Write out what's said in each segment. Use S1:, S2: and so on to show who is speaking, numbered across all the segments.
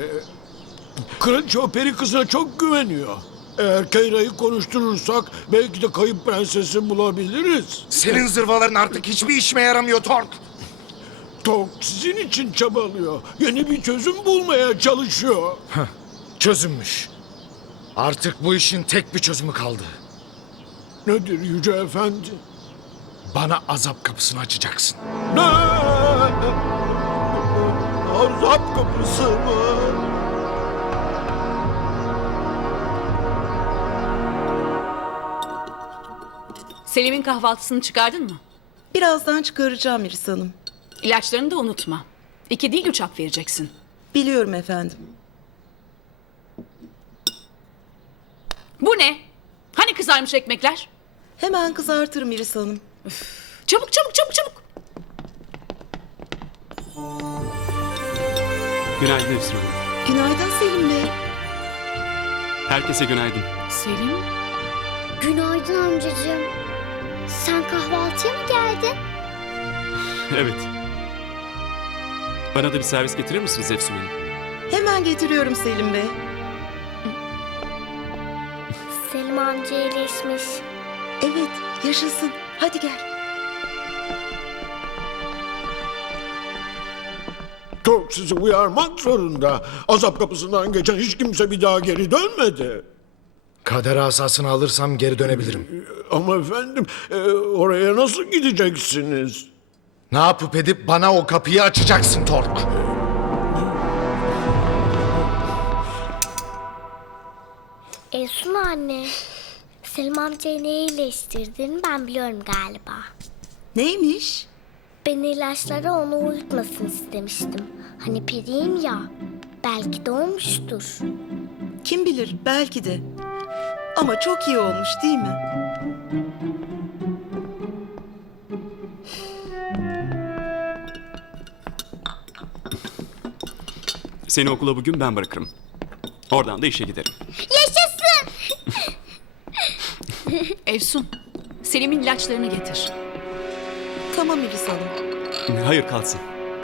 S1: Kraliçe o peri kızına çok güveniyor. Eğer Keyra'yı konuşturursak belki de kayıp prensesi bulabiliriz.
S2: Senin zırvaların artık hiçbir işime yaramıyor Tork.
S1: Tok sizin için çabalıyor. Yeni bir çözüm bulmaya çalışıyor.
S2: Çözülmüş. Artık bu işin tek bir çözümü kaldı.
S1: Nedir Yüce Efendi?
S2: Bana azap kapısını açacaksın.
S1: Ne? Azap kapısı mı?
S3: Selim'in kahvaltısını çıkardın mı?
S4: Birazdan çıkaracağım Iris Hanım.
S3: İlaçlarını da unutma. 2 değil 3 hap vereceksin.
S4: Biliyorum efendim.
S3: Bu ne? Hani kızarmış ekmekler?
S4: Hemen kızartırım Iris Hanım.
S3: Çabuk çabuk çabuk çabuk.
S5: Günaydın Efsun Hanım.
S4: Günaydın Selim Bey.
S5: Herkese günaydın.
S3: Selim?
S6: Günaydın amcacığım. Sen kahvaltıya mı geldin?
S5: Evet. Bana da bir servis getirir misiniz Efsun Hanım?
S4: Hemen getiriyorum Selim Bey.
S6: Selim amca iyileşmiş.
S4: Evet, yaşasın. Hadi gel.
S1: Tok sizi uyarmak zorunda. Azap kapısından geçen hiç kimse bir daha geri dönmedi.
S2: Kader asasını alırsam geri dönebilirim.
S1: Ama efendim oraya nasıl gideceksiniz?
S2: Ne yapıp edip bana o kapıyı açacaksın Tork.
S6: Esun anne. Selim amcayı ne iyileştirdin ben biliyorum galiba.
S4: Neymiş?
S6: Ben ilaçları onu uyutmasın istemiştim. Hani periyim ya. Belki de olmuştur.
S4: Kim bilir, belki de. Ama çok iyi olmuş değil mi?
S5: Seni okula bugün ben bırakırım. Oradan da işe giderim.
S6: Yaşasın!
S3: Efsun, Selim'in ilaçlarını getir.
S4: Tamam Iris Hanım.
S5: Hayır kalsın.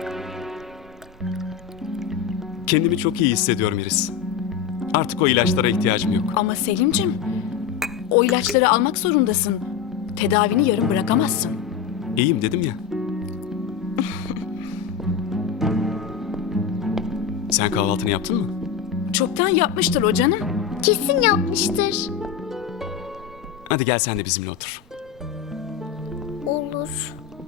S5: Kendimi çok iyi hissediyorum Iris. Artık o ilaçlara ihtiyacım yok.
S3: Ama Selim'cim, o ilaçları almak zorundasın. Tedavini yarım bırakamazsın.
S5: İyiyim dedim ya. Sen kahvaltını yaptın mı?
S3: Çoktan yapmıştır o canım.
S6: Kesin yapmıştır.
S5: Hadi gel sen de bizimle otur.
S6: Olur.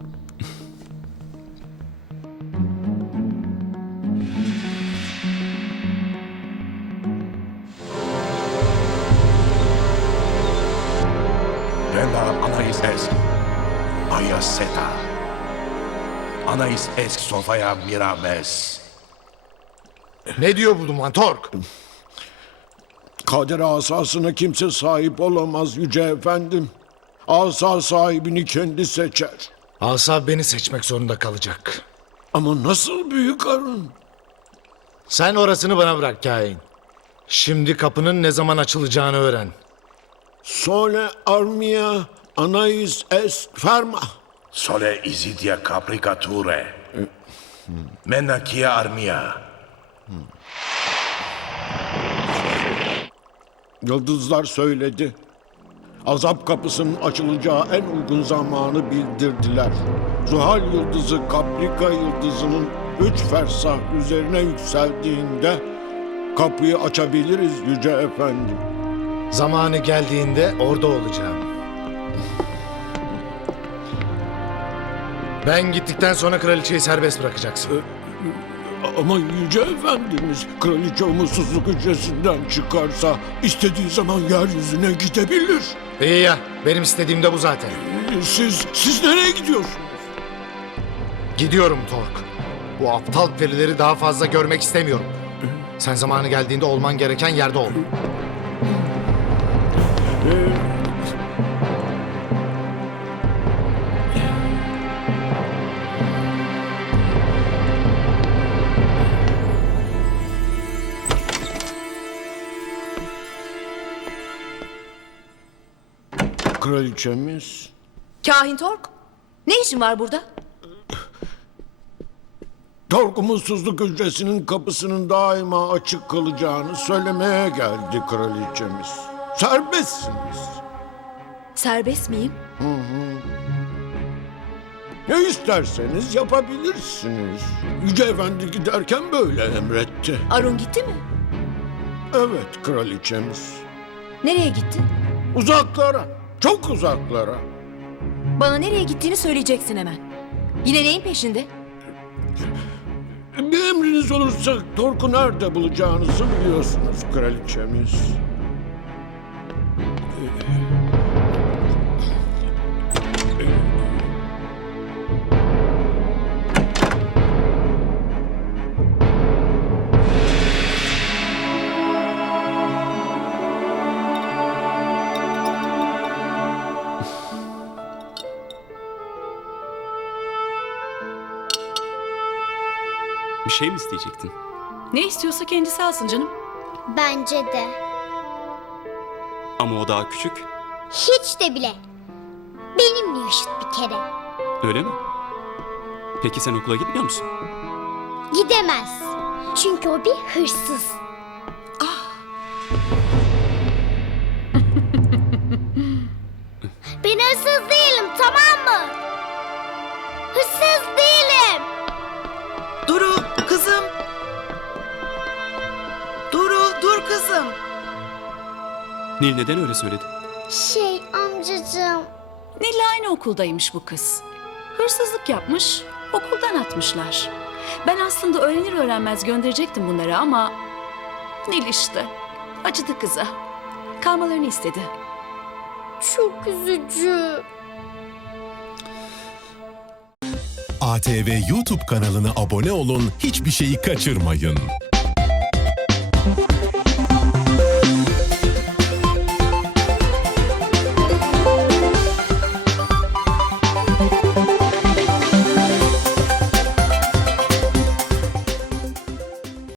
S7: Renda anais est Maya Seta. Anais est Sofia Mirames.
S2: Ne diyor bu duman Tork?
S1: Kader asasına kimse sahip olamaz Yüce Efendim. Asa sahibini kendi seçer.
S2: Asa beni seçmek zorunda kalacak.
S1: Ama nasıl büyük arın?
S2: Sen orasını bana bırak kain. Şimdi kapının ne zaman açılacağını öğren.
S1: Sole armia anais est ferma.
S7: Sole isidia capricature. Menakia armia.
S1: Yıldızlar söyledi. Azap kapısının açılacağı en uygun zamanı bildirdiler. Zuhal yıldızı Kaprika yıldızının 3 fersah üzerine yükseldiğinde kapıyı açabiliriz Yüce Efendim.
S2: Zamanı geldiğinde orada olacağım. Ben gittikten sonra kraliçeyi serbest bırakacaksın.
S1: Ama Yüce Efendimiz kraliçe umutsuzluk hücresinden çıkarsa istediği zaman yeryüzüne gidebilir.
S2: İyi ya, benim istediğim de bu zaten.
S1: Siz nereye gidiyorsunuz?
S2: Gidiyorum Tork. Bu aptal perileri daha fazla görmek istemiyorum. Sen zamanı geldiğinde olman gereken yerde ol.
S1: Kraliçemiz.
S8: Kahin Tork, ne işin var burada?
S1: Tork umutsuzluk hücresinin kapısının daima açık kalacağını söylemeye geldi kraliçemiz. Serbestsiniz.
S3: Serbest miyim?
S1: Ne isterseniz yapabilirsiniz. Yüce Efendi giderken böyle emretti.
S3: Arun gitti mi?
S1: Evet kraliçemiz.
S3: Nereye gitti?
S1: Uzaklara, çok uzaklara.
S3: Bana nereye gittiğini söyleyeceksin hemen. Yine neyin peşinde?
S1: Bir emriniz olursa Tork'u nerede bulacağınızı biliyorsunuz kraliçemiz.
S5: Bir şey mi isteyecektin?
S3: Ne istiyorsa kendisi alsın canım.
S6: Bence de.
S5: Ama o daha küçük.
S6: Hiç de bile. Benimle yaşıt bir kere.
S5: Öyle mi? Peki sen okula gitmiyor musun?
S6: Gidemez. Çünkü o bir hırsız. Ben hırsız değilim, tamam mı? Hırsız değilim.
S4: Duru kızım. Duru dur kızım.
S5: Nil neden öyle söyledi?
S6: Amcacığım.
S3: Nil'le aynı okuldaymış bu kız. Hırsızlık yapmış, okuldan atmışlar. Ben aslında öğrenir öğrenmez gönderecektim bunları ama... Nil işte. Acıdı kıza. Kalmalarını istedi.
S6: Çok üzücü.
S8: ATV YouTube kanalına abone olun, hiçbir şeyi kaçırmayın.